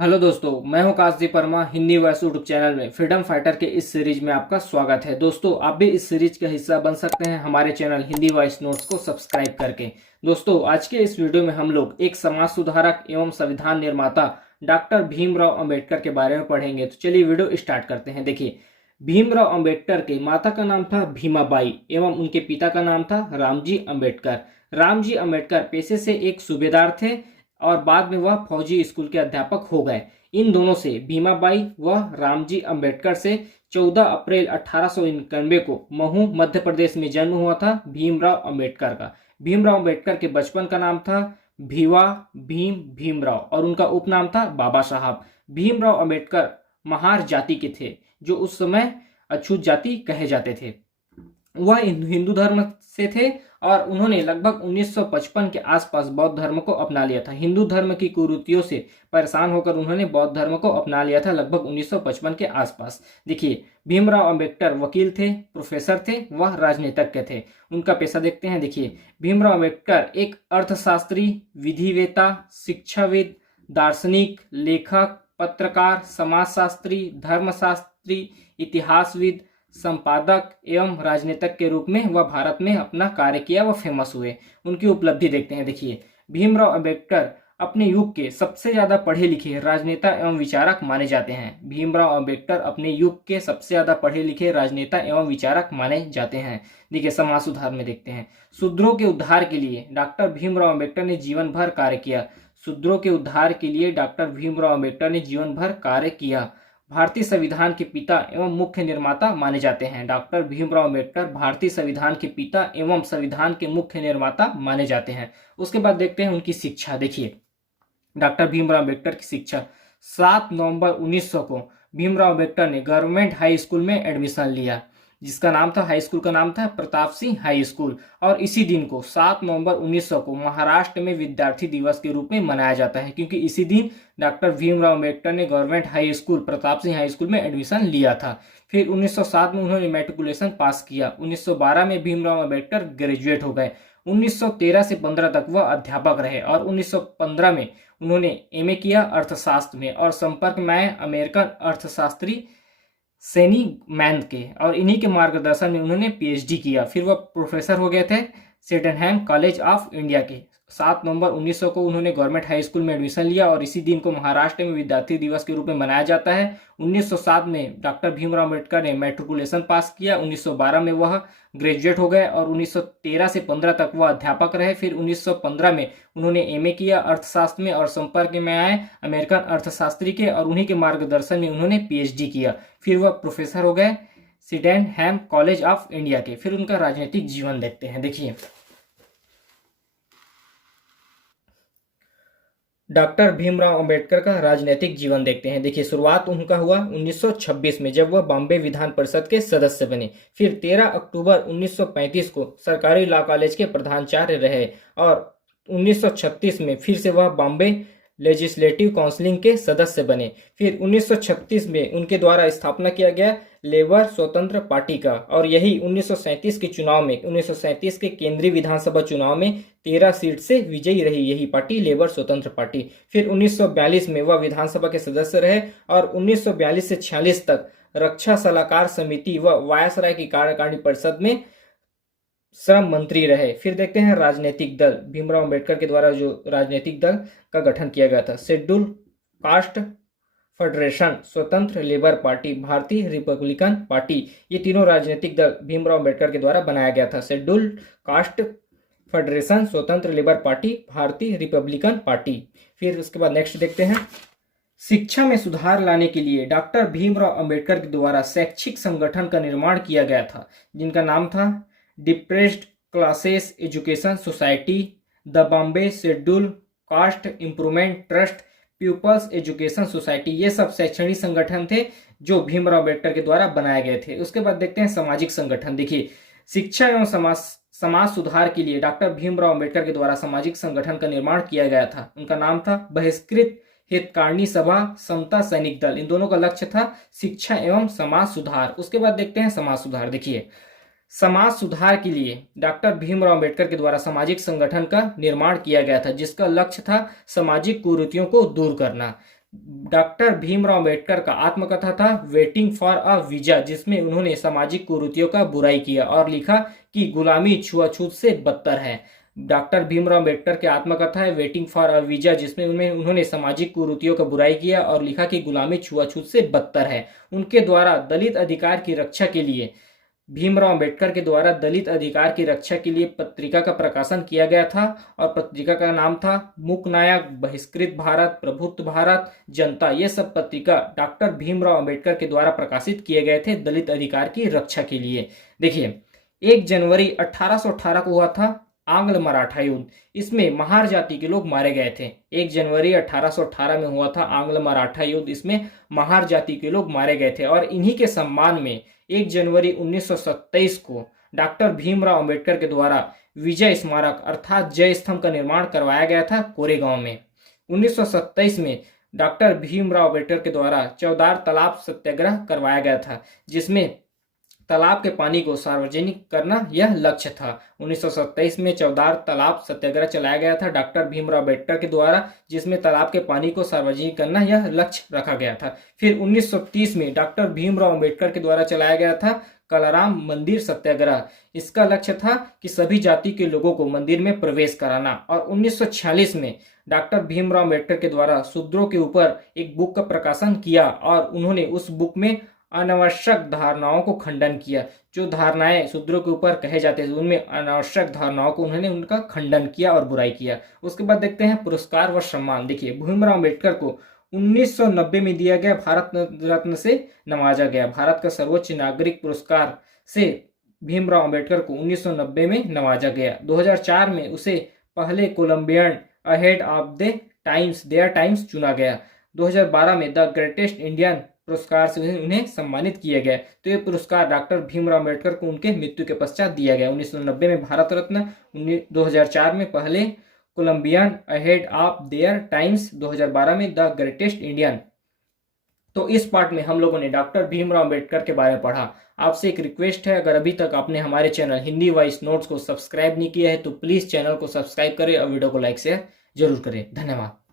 Hello दोस्तों, मैं हूं Kashdeep Verma. Hindi voice YouTube channel में फ्रीडम फाइटर के इस सीरीज में आपका स्वागत है। दोस्तों, आप भी इस सीरीज का हिस्सा बन सकते हैं हमारे चैनल हिंदी वॉइस नोट्स को सब्सक्राइब करके। दोस्तों, आज के इस वीडियो में हम लोग एक समाज सुधारक एवं संविधान निर्माता डॉक्टर भीमराव अंबेडकर के बारे में पढ़ेंगे। तो चलिए वीडियो स्टार्ट करते हैं। देखिए, भीमराव अंबेडकर के माता का नाम था भीमाबाई एवं उनके पिता का नाम था रामजी अंबेडकर। रामजी अंबेडकर पेशे से एक सूबेदार थे और बाद में वह फौजी स्कूल के अध्यापक हो गए। इन दोनों से भीमाबाई व रामजी अंबेडकर से 14 अप्रैल 1891 को महू मध्य प्रदेश में जन्म हुआ था भीमराव अंबेडकर का। भीमराव अंबेडकर के बचपन का नाम था भीवा भीमराव और उनका उपनाम था बाबा साहब। भीमराव अंबेडकर महार जाति के थे, जो उस समय अछूत जाति कहे जाते थे। वह हिंदू धर्म से थे और उन्होंने लगभग 1955 के आसपास बौद्ध धर्म को अपना लिया था। हिंदू धर्म की कुरीतियों से परेशान होकर उन्होंने बौद्ध धर्म को अपना लिया था लगभग 1955 के आसपास। देखिए, भीमराव अंबेडकर वकील थे, प्रोफेसर थे, वह राजनीतिज्ञ थे। उनका पेशा देखते हैं। देखिए, भीमराव अंबेडकर एक अर्थशास्त्री, विधिवेता, शिक्षाविद, दार्शनिक, लेखक, पत्रकार, समाजशास्त्री, धर्मशास्त्री, इतिहासविद, संपादक एवं राजनीतिक के रूप में वह भारत में अपना कार्य किया, वह फेमस हुए। उनकी उपलब्धि देखते हैं। देखिए, भीमराव अंबेडकर अपने युग के सबसे ज्यादा पढ़े लिखे राजनेता एवं विचारक माने जाते हैं। भीमराव अंबेडकर अपने युग के सबसे ज्यादा पढ़े लिखे राजनेता एवं विचारक माने जाते हैं। देखिए, समाज सुधार में देखते हैं। शूद्रों के उद्धार के लिए डॉक्टर भीमराव अंबेडकर ने जीवन भर कार्य किया। शूद्रों के उद्धार के लिए डॉक्टर भीमराव अंबेडकर ने जीवन भर कार्य किया। भारतीय संविधान के पिता एवं मुख्य निर्माता माने जाते हैं। डॉक्टर भीमराव अंबेडकर भारतीय संविधान के पिता एवं संविधान के मुख्य निर्माता माने जाते हैं। उसके बाद देखते हैं उनकी शिक्षा। देखिए, डॉक्टर भीमराव अंबेडकर की शिक्षा 7 नवंबर 1900 को भीमराव अंबेडकर ने गवर्नमेंट हाई स्कूल में एडमिशन लिया, जिसका नाम था, हाई स्कूल का नाम था प्रताप सिंह हाई स्कूल। और इसी दिन को 7 नवंबर 1900 को महाराष्ट्र में विद्यार्थी दिवस के रूप में मनाया जाता है, क्योंकि इसी दिन डॉक्टर भीमराव अंबेडकर ने government high school Pratap Singh high school में एडमिशन लिया था। फिर 1907 में उन्होंने मैट्रिकुलेशन पास किया। 1912 में भीमराव अंबेडकर ग्रेजुएट हो गए। 1913 से 15 तक वह अध्यापक रहे और 1915 में उन्होंने एमए किया अर्थशास्त्र में और संपर्क में आए अमेरिकन अर्थशास्त्री सैनी मैन के, और इन्हीं के मार्गदर्शन में उन्होंने पीएचडी किया। फिर वह प्रोफेसर हो गए थे सिडेनहैम कॉलेज ऑफ इंडिया के। 7 नवंबर 1900 को उन्होंने गवर्नमेंट हाई स्कूल में एडमिशन लिया और इसी दिन को महाराष्ट्र में विद्यार्थी दिवस के रूप में मनाया जाता है। 1907 में डॉक्टर भीमराव अंबेडकर ने मैट्रिकुलेशन पास किया। 1912 में वह ग्रेजुएट हो गए और 1913 से 15 तक वह अध्यापक रहे। फिर 1915 में उन्होंने एमए किया अर्थशास्त्र में और संपर्क में आए अमेरिकन अर्थशास्त्री के, और उन्हीं के मार्गदर्शन में उन्होंने पीएचडी किया। फिर वह प्रोफेसर हो गए सिडेनहैम कॉलेज ऑफ इंडिया के। फिर उनका राजनीतिक जीवन देखते हैं। देखिए, डॉक्टर भीमराव अंबेडकर का राजनीतिक जीवन देखते हैं। देखिए, शुरुआत उनका हुआ 1926 में, जब वह बॉम्बे विधान परिषद के सदस्य बने। फिर 13 अक्टूबर 1935 को सरकारी लॉ कॉलेज के प्रधानाचार्य रहे और 1936 में फिर से वह बॉम्बे लेजिस्लेटिव काउंसिलिंग के सदस्य बने। फिर 1936 में उनके द्वारा स्थापना किया गया लेबर स्वतंत्र पार्टी का, और यही 1937 के चुनाव में, 1937 के केंद्रीय विधानसभा चुनाव में 13 सीट से विजयी रही यही पार्टी, लेबर स्वतंत्र पार्टी। फिर 1942 में वह विधानसभा के सदस्य रहे और 1942 से 46 तक रक्षा सलाहकार समिति व वायसराय की कार्यकारिणी परिषद में श्रम मंत्री रहे। फिर देखते हैं राजनीतिक दल। भीमराव अंबेडकर के द्वारा जो राजनीतिक दल का गठन किया गया था, शेड्यूल कास्ट फेडरेशन, स्वतंत्र लेबर पार्टी, भारतीय रिपब्लिकन पार्टी, ये तीनों राजनीतिक दल भीमराव अंबेडकर के द्वारा बनाया गया था। शेड्यूल कास्ट फेडरेशन, स्वतंत्र लेबर पार्टी, भारतीय रिपब्लिकन पार्टी। फिर उसके बाद नेक्स्ट देखते हैं, शिक्षा में सुधार लाने के लिए डॉक्टर भीमराव अंबेडकर के द्वारा शैक्षिक संगठन का निर्माण किया गया था, जिनका नाम था depressed classes education society, the Bombay schedule caste improvement trust, people's education society. ये सब शैक्षणिक संगठन थे जो भीमराव अंबेडकर के द्वारा बनाए गए थे। उसके बाद देखते हैं सामाजिक संगठन। देखिए, शिक्षा एवं समाज सुधार के लिए डॉक्टर भीमराव अंबेडकर के द्वारा सामाजिक संगठन का निर्माण किया गया था। उनका नाम था बहिष्कृत हितकारिणी सभा, समता सैनिक दल। इन दोनों का लक्ष्य था शिक्षा एवं समाज सुधार। उसके बाद देखते हैं समाज सुधार। देखिए, समाज सुधार के लिए डॉक्टर भीमराव अंबेडकर के द्वारा सामाजिक संगठन का निर्माण किया गया था, जिसका लक्ष्य था सामाजिक कुरीतियों को दूर करना। डॉक्टर भीमराव अम्बेडकर का आत्मकथा था वेटिंग फॉर अ वीजा, जिसमें उन्होंने सामाजिक कुरीतियों का बुराई किया और लिखा कि गुलामी छुआछूत से बदतर है। डॉक्टर भीमराव अम्बेडकर की आत्मकथा है वेटिंग फॉर अ वीजा, जिसमें उन्होंने सामाजिक कुरीतियों का बुराई किया और लिखा कि गुलामी छुआछूत से बदतर है। उनके द्वारा दलित अधिकार की रक्षा के लिए भीमराव अंबेडकर के द्वारा दलित अधिकार की रक्षा के लिए पत्रिका का प्रकाशन किया गया था और पत्रिका का नाम था मूकनायक, बहिष्कृत भारत, प्रभुत्व भारत, जनता। ये सब पत्रिका डॉक्टर भीमराव अंबेडकर के द्वारा प्रकाशित किए गए थे दलित अधिकार की रक्षा के लिए। देखिए 1 जनवरी 1818 को हुआ था आंग्ल मराठा युद्ध। इसमें महार जाति के लोग मारे गए थे। 1 जनवरी 1818 में हुआ था आंग्ल मराठा युद्ध। इसमें महार जाति के लोग मारे गए थे और इन्हीं के सम्मान में 1 जनवरी 1927 को डॉक्टर भीमराव अंबेडकर के द्वारा विजय स्मारक अर्थात जय स्तंभ का निर्माण करवाया गया था कोरेगांव में। 1927 में डॉक्टर भीमराव अंबेडकर के द्वारा चौदार तालाब सत्याग्रह करवाया गया था, जिसमें तालाब के पानी को सार्वजनिक करना यह लक्ष्य था। 1927 में चौदार तालाब सत्याग्रह चलाया गया था डॉक्टर भीमराव अंबेडकर के द्वारा, जिसमें तालाब के पानी को सार्वजनिक करना यह लक्ष्य रखा गया था। फिर 1930 में डॉक्टर भीमराव अंबेडकर के द्वारा चलाया गया था कलाराम मंदिर सत्याग्रह। इसका लक्ष्य था कि सभी जाति के लोगों को मंदिर में प्रवेश कराना। और 1946 में डॉक्टर भीमराव अंबेडकर के द्वारा शूद्रों के ऊपर एक बुक का प्रकाशन किया और उन्होंने उस बुक में अनावश्यक धारणाओं को खंडन किया। जो धारणाएं शूद्रों के ऊपर कहे जाते थे उनमें अनावश्यक धारणाओं को उन्होंने उनका खंडन किया और बुराई किया। उसके बाद देखते हैं पुरस्कार व सम्मान। देखिए भीमराव अंबेडकर को 1990 में दिया गया भारत रत्न से नवाजा गया। भारत का सर्वोच्च नागरिक पुरस्कार से भीमराव अंबेडकर को 1990 में नवाजा गया। 2004 में उसे पहले Columbian ahead of the times चुना गया। 2012 में द ग्रेटेस्ट इंडियन पुरस्कार से उन्हें सम्मानित किया गया। तो ये पुरस्कार डॉक्टर भीमराव अंबेडकर को उनके मृत्यु के पश्चात दिया गया। 1990 में भारत रत्न, 2004 में पहले Columbian ahead of their times, 2012 में द ग्रेटेस्ट इंडियन। तो इस पार्ट में हम लोगों ने डॉक्टर भीमराव अंबेडकर के बारे में पढ़ा। आपसे एक रिक्वेस्ट है, अगर अभी तक आपने हमारे चैनल हिंदी वॉइस नोट्स को सब्सक्राइब नहीं किया है तो प्लीज चैनल को सब्सक्राइब करें और वीडियो को लाइक शेयर जरूर करें। धन्यवाद।